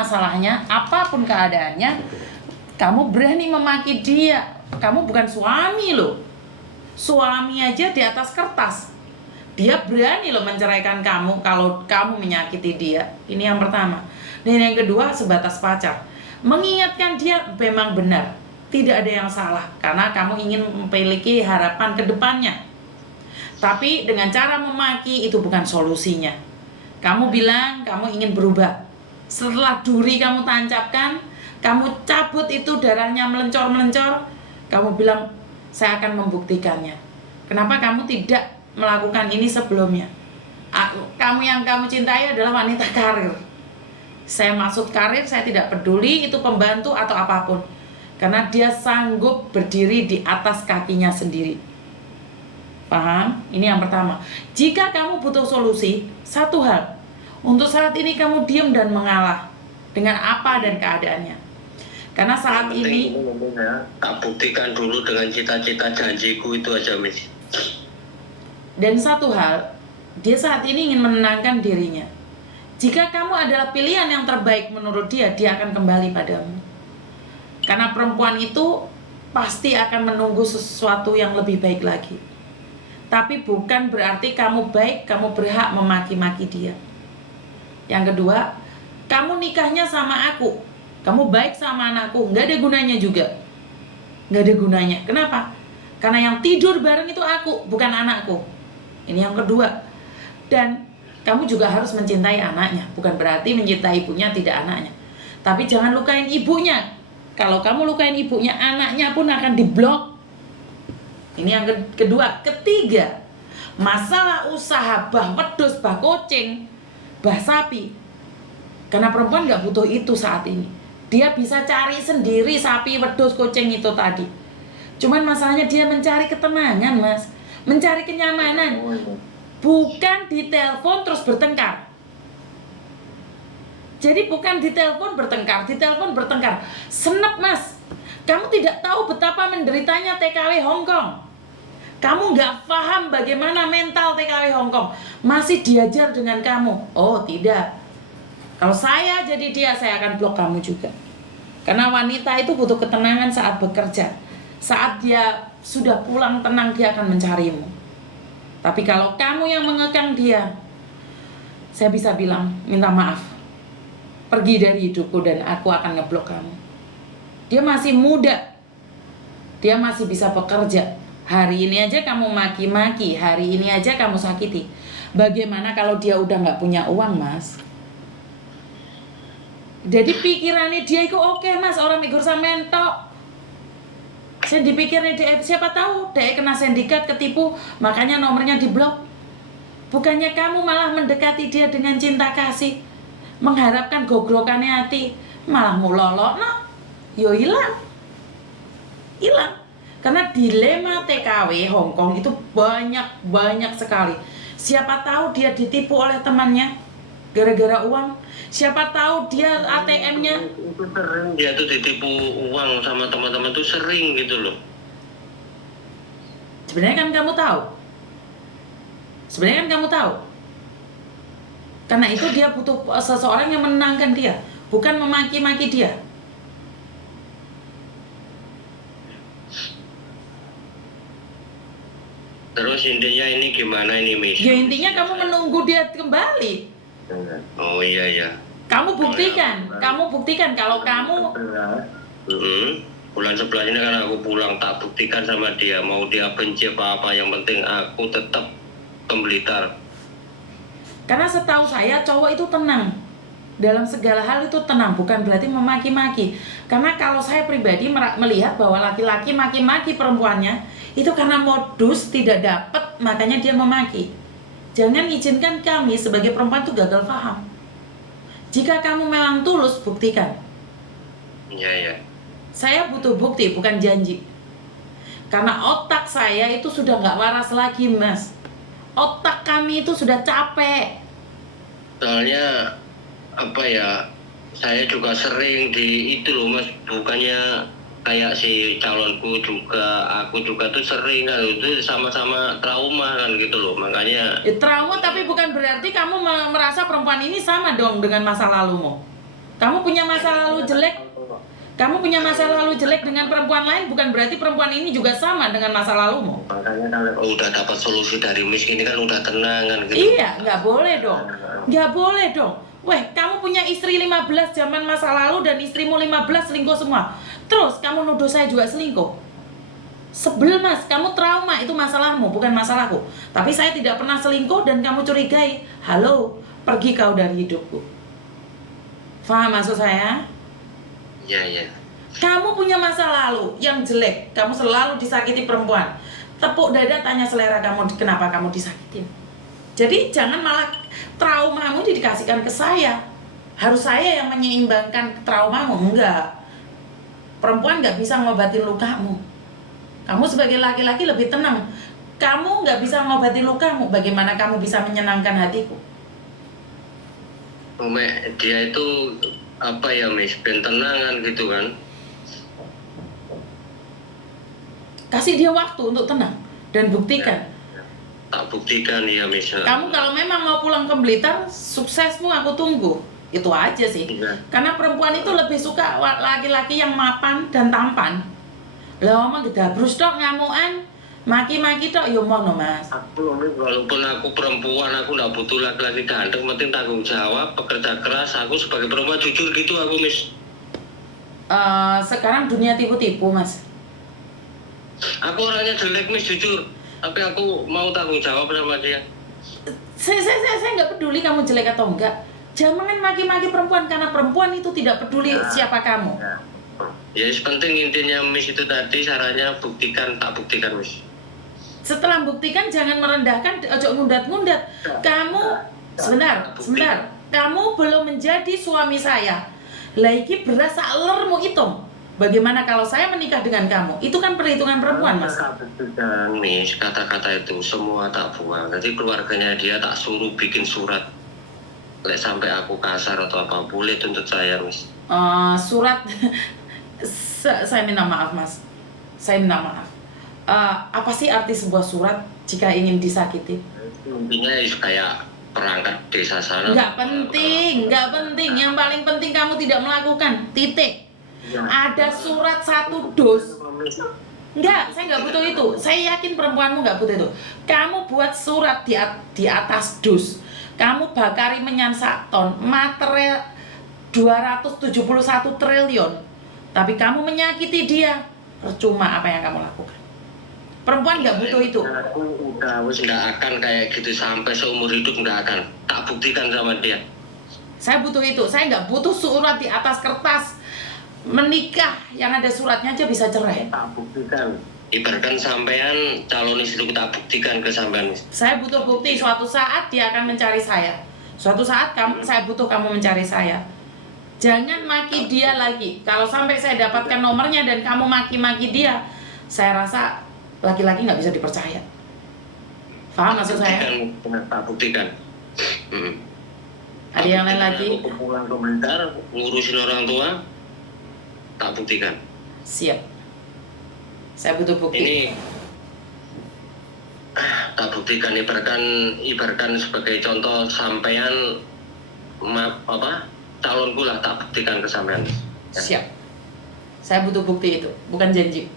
masalahnya, apapun keadaannya, kamu berani memaki dia. Kamu bukan suami loh. Suami aja di atas kertas. Dia berani loh menceraikan kamu kalau kamu menyakiti dia. Ini yang pertama. Dan yang kedua, sebatas pacar. Mengingatkan dia memang benar. Tidak ada yang salah. Karena kamu ingin memiliki harapan ke depannya. Tapi dengan cara memaki itu bukan solusinya. Kamu bilang kamu ingin berubah. Setelah duri kamu tancapkan, kamu cabut itu darahnya melencor-melencor, kamu bilang saya akan membuktikannya. Kenapa kamu tidak melakukan ini sebelumnya? Kamu yang kamu cintai adalah wanita karir. Saya maksud karir, saya tidak peduli itu pembantu atau apapun. Karena dia sanggup berdiri di atas kakinya sendiri. Paham? Ini yang pertama. Jika kamu butuh solusi, satu hal. Untuk saat ini kamu diam dan mengalah dengan apa dan keadaannya. Karena saat ini tak buktikan dulu dengan cita-cita janjiku itu aja, Miss. Dan satu hal, dia saat ini ingin menenangkan dirinya. Jika kamu adalah pilihan yang terbaik menurut dia, dia akan kembali padamu. Karena perempuan itu pasti akan menunggu sesuatu yang lebih baik lagi. Tapi bukan berarti kamu baik, kamu berhak memaki-maki dia. Yang kedua, kamu nikahnya sama aku, kamu baik sama anakku, nggak ada gunanya juga. Nggak ada gunanya. Kenapa? Karena yang tidur bareng itu aku, bukan anakku. Ini yang kedua. Dan kamu juga harus mencintai anaknya. Bukan berarti mencintai ibunya tidak anaknya. Tapi jangan lukain ibunya. Kalau kamu lukain ibunya, anaknya pun akan diblok. Ini yang kedua. Ketiga, masalah usaha bah wedhus, bah kucing, bah sapi. Karena perempuan gak butuh itu saat ini. Dia bisa cari sendiri sapi, wedhus, kucing itu tadi. Cuman masalahnya dia mencari ketenangan, Mas. Mencari kenyamanan. Bukan ditelepon terus bertengkar. Jadi bukan ditelepon bertengkar. Senep, Mas. Kamu tidak tahu betapa menderitanya TKW Hongkong. Kamu nggak paham bagaimana mental TKW Hongkong. Masih diajar dengan kamu. Oh tidak. Kalau saya jadi dia, saya akan blok kamu juga. Karena wanita itu butuh ketenangan saat bekerja. Saat dia sudah pulang tenang, dia akan mencarimu. Tapi kalau kamu yang mengekang dia, saya bisa bilang, minta maaf. Pergi dari hidupku dan aku akan ngeblok kamu. Dia masih muda. Dia masih bisa bekerja. Hari ini aja kamu maki-maki, hari ini aja kamu sakiti. Bagaimana kalau dia udah nggak punya uang, Mas? Jadi pikirannya dia itu oke, Mas, orang migur sampean tok. Saya dipikirnya dia, siapa tahu dia kena sindikat, ketipu, makanya nomornya diblok. Bukannya kamu malah mendekati dia dengan cinta kasih, mengharapkan gogrokannya hati, malah mulolok, no, yo hilang. Karena dilema TKW Hongkong itu banyak sekali. Siapa tahu dia ditipu oleh temannya gara-gara uang. Siapa tahu dia ATM-nya. Itu sering dia tuh ditipu uang sama teman-teman tuh sering gitu loh. Sebenarnya kan kamu tahu. Karena itu dia butuh seseorang yang menenangkan dia, bukan memaki-maki dia. Terus intinya ini gimana ini, Miss? Ya intinya kamu menunggu dia kembali. Oh iya. Kamu buktikan kalau kamu bulan 11 ini kan aku pulang, tak buktikan sama dia. Mau dia benci apa yang penting aku tetap ke Blitar. Karena setahu saya cowok itu tenang. Dalam segala hal itu tenang, bukan berarti memaki-maki. Karena kalau saya pribadi melihat bahwa laki-laki maki-maki perempuannya itu karena modus tidak dapat, makanya dia memaki. Jangan izinkan kami sebagai perempuan itu gagal paham. Jika kamu memang tulus, buktikan. Iya. Saya butuh bukti, bukan janji. Karena otak saya itu sudah nggak waras lagi, Mas. Otak kami itu sudah capek. Soalnya apa ya, saya juga sering di itu loh, Mas, bukannya kayak si calonku juga, aku juga tuh sering kan, itu sama-sama trauma kan gitu loh, makanya Trauma tapi bukan berarti kamu merasa perempuan ini sama dong dengan masa lalumu. Kamu punya punya masa lalu jelek, kamu punya masa lalu jelek dengan perempuan lain, bukan berarti perempuan ini juga sama dengan masa lalumu. Makanya kalau udah dapat solusi dari Miss ini kan udah tenang kan gitu. Iya, nggak boleh dong. Nggak boleh dong. Weh, kamu punya istri 15 zaman masa lalu dan istrimu 15 selingkuh semua. Terus kamu nuduh saya juga selingkuh. Sebel mas, kamu trauma, itu masalahmu, bukan masalahku. Tapi saya tidak pernah selingkuh dan kamu curigai. Halo, pergi kau dari hidupku. Faham maksud saya? Iya, iya. Kamu punya masa lalu yang jelek, kamu selalu disakiti perempuan. Tepuk dada, tanya selera kamu kenapa kamu disakitin. Jadi jangan malah traumamu dikasihkan ke saya. Harus saya yang menyeimbangkan traumamu. Enggak. Perempuan nggak bisa ngobatin lukamu. Kamu sebagai laki-laki lebih tenang. Kamu nggak bisa ngobati lukamu. Bagaimana kamu bisa menyenangkan hatiku? Dia itu apa ya Miss, ben tenangan gitu kan. Kasih dia waktu untuk tenang dan buktikan. Tak buktikan ya Miss. Kamu kalau memang mau pulang ke Blitar, suksesmu aku tunggu. Itu aja sih. Ya. Karena perempuan itu lebih suka laki-laki yang mapan dan tampan. Lah omong gedabrus tok ngamukan, maki-maki tok yo mono Mas. Aku walaupun aku perempuan, aku nggak butuh laki-laki ganteng, penting tanggung jawab, pekerja keras. Aku sebagai perempuan jujur gitu aku Miss. Sekarang dunia tipu-tipu Mas. Aku orangnya jelek Miss, jujur. Tapi aku mau tanggung jawab sama dia. Saya nggak peduli kamu jelek atau enggak. Jangan maki-maki perempuan karena perempuan itu tidak peduli siapa kamu. Ya, penting intinya Miss itu tadi sarannya buktikan, tak buktikan Miss. Setelah buktikan jangan merendahkan, ojo ngundat-ngundat. Kamu sebentar. Kamu belum menjadi suami saya. Lagi berasa lermu hitung. Bagaimana kalau saya menikah dengan kamu? Itu kan perhitungan perempuan, Mas. Miss, kata-kata itu semua tak buang. Jadi keluarganya dia tak suruh bikin surat. Lek sampai aku kasar atau apa, boleh tuntut saya, Miss. Surat, saya minta maaf, Mas. Saya minta maaf. Apa sih arti sebuah surat jika ingin disakiti? Intinya kayak perangkat desa sana. Nggak penting. Yang paling penting kamu tidak melakukan. Titik. Ya. Ada surat 1 dus. Enggak, saya nggak butuh itu. Saya yakin perempuanmu nggak butuh itu. Kamu buat surat di atas dus. Kamu bakari menyansak ton materai 271 triliun. Tapi kamu menyakiti dia. Percuma apa yang kamu lakukan. Perempuan nggak butuh itu. Aku udah nggak akan kayak gitu sampai seumur hidup, nggak akan. Tak buktikan sama dia. Saya butuh itu. Saya nggak butuh surat di atas kertas. Menikah yang ada suratnya aja bisa cerai. Tak buktikan. Ibaratkan sampean calon istri, tak buktikan ke sampean. Saya butuh bukti. Suatu saat dia akan mencari saya. Suatu saat saya butuh kamu mencari saya. Jangan maki dia lagi. Kalau sampai saya dapatkan nomornya dan kamu maki-maki dia, saya rasa laki-laki nggak bisa dipercaya. Paham maksud saya? Tak buktikan. Ada yang lain lagi? Aku pulang ke Blitar, ngurusin orang tua, tak buktikan. Siap. Saya butuh bukti. Ini tak buktikan, ibaratkan sebagai contoh sampean calonku lah, tak buktikan ke sampean. Siap. Saya butuh bukti itu, bukan janji.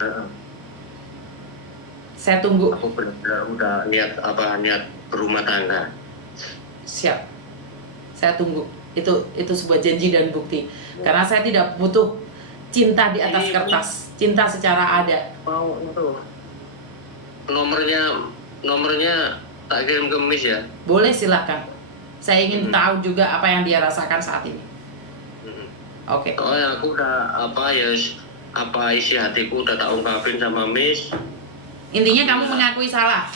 Saya tunggu. Aku benar-benar udah niat berumah tangga. Siap. Saya tunggu. Itu sebuah janji dan bukti. Karena saya tidak butuh cinta di atas kertas, cinta secara ada. Mau itu nomornya tak kirim ke Miss ya. Boleh, silakan. Saya ingin tahu juga apa yang dia rasakan saat ini. Oke. Soalnya aku udah isi hatiku udah tak ungkapin sama Miss. Intinya kamu mengakui salah.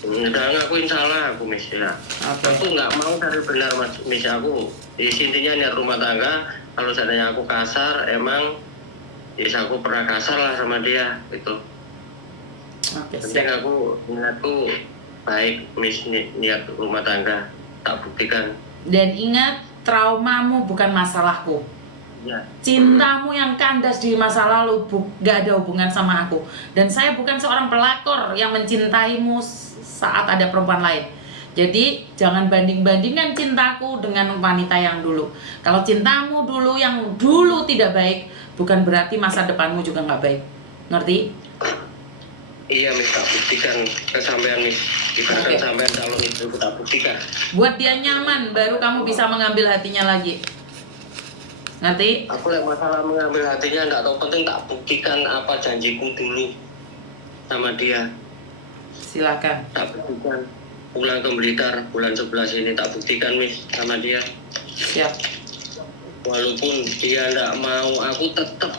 Udah ngakuin salah aku Miss ya. Oke. Aku nggak mau dari benar Miss, aku intinya niat rumah tangga. Kalau seandainya aku kasar, emang aku pernah kasar lah sama dia gitu. Oke, Penting siap. aku niatku baik Miss, niat rumah tangga tak buktikan. Dan ingat, traumamu bukan masalahku. Ya. Cintamu yang kandas di masa lalu gak ada hubungan sama aku. Dan saya bukan seorang pelakor yang mencintaimu saat ada perempuan lain. Jadi jangan banding-bandingkan cintaku dengan wanita yang dulu. Kalau cintamu dulu yang dulu tidak baik, bukan berarti masa depanmu juga nggak baik. Ngerti? Iya Miss, tak buktikan kesampaian Miss. Ibaratkan Oke. sampean calon itu tak buktikan. Buat dia nyaman, baru kamu bisa mengambil hatinya lagi. Ngerti? Aku lek masalah mengambil hatinya nggak tahu, penting tak buktikan apa janjiku dulu sama dia. Silakan. Tak buktikan pulang ke Blitar bulan 11 ini, tak buktikan Miss sama dia. Siap. Walaupun dia nggak mau, aku tetap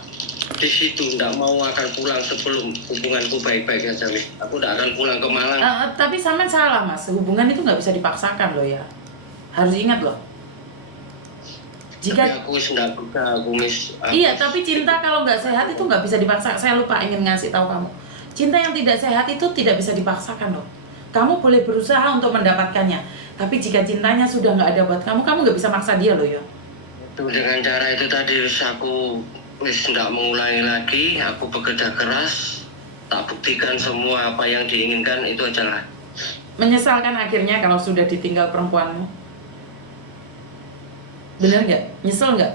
di situ, nggak mau akan pulang sebelum hubunganku baik-baik saja Miss. Aku nggak akan pulang ke Malang. Tapi sampean salah mas, hubungan itu nggak bisa dipaksakan loh ya. Harus ingat loh. Tapi Jika aku nggak bisa, aku Miss. iya, tapi cinta kalau nggak sehat itu nggak bisa dipaksa. Saya lupa ingin ngasih tahu kamu. Cinta yang tidak sehat itu tidak bisa dipaksakan loh. Kamu boleh berusaha untuk mendapatkannya, tapi jika cintanya sudah nggak ada buat kamu, kamu nggak bisa maksa dia loh ya. Itu dengan cara itu tadi Miss, aku Miss nggak mengulangi lagi. Aku bekerja keras, tak buktikan semua apa yang diinginkan, itu aja lah. Menyesalkan akhirnya kalau sudah ditinggal perempuanmu. Bener nggak? Nyesel nggak?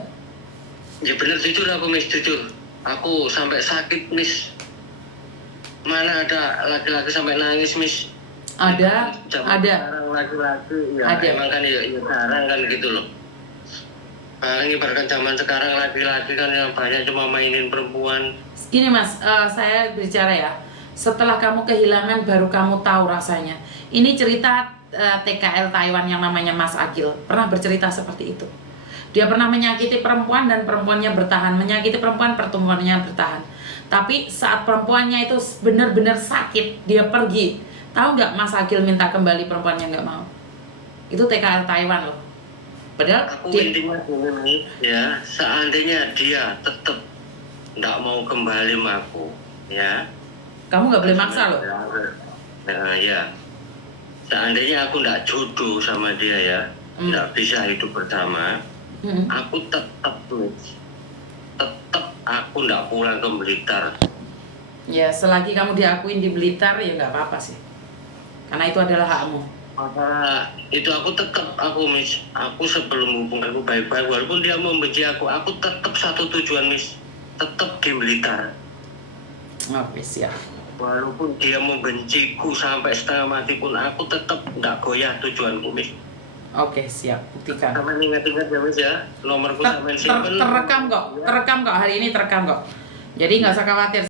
Ya bener, jujur aku Miss, jujur. Aku sampai sakit Miss. Mana ada laki-laki sampai nangis Miss. Ada. Sekarang laki-laki ya Ada. emang kan ya jarang kan gitu loh. Paling ibaratkan zaman sekarang laki-laki kan yang banyak cuma mainin perempuan. Gini mas, saya bicara ya. Setelah kamu kehilangan baru kamu tahu rasanya. Ini cerita TKL Taiwan yang namanya Mas Agil pernah bercerita seperti itu. Dia pernah menyakiti perempuan dan perempuannya bertahan, menyakiti perempuan, perempuannya bertahan. Tapi saat perempuannya itu benar-benar sakit, dia pergi. Tahu nggak Mas Agil minta kembali, perempuannya nggak mau. Itu TKL Taiwan loh. Padahal Aku dia, intinya gini ya, seandainya dia tetap nggak mau kembali sama aku, ya. kamu nggak boleh maksa loh. Ya. Seandainya aku nggak jodoh sama dia ya, nggak bisa hidup bersama, aku tetap aku nggak pulang ke Blitar. Ya selagi kamu diakuin di Blitar ya nggak apa-apa sih. Karena itu adalah hakmu. Maka itu aku Miss, aku sebelum hubunganku baik-baik, walaupun dia membenci aku tetap satu tujuan Miss, tetap di Blitar. Oke siap. Walaupun dia membenciku sampai setengah mati pun, aku tetap nggak goyah tujuanku Miss. Oke siap, buktikan. Sampai ingat-ingat ya Miss ya, nomorku sampai simpen. Terekam kok hari ini terekam kok. Jadi nggak usah khawatir.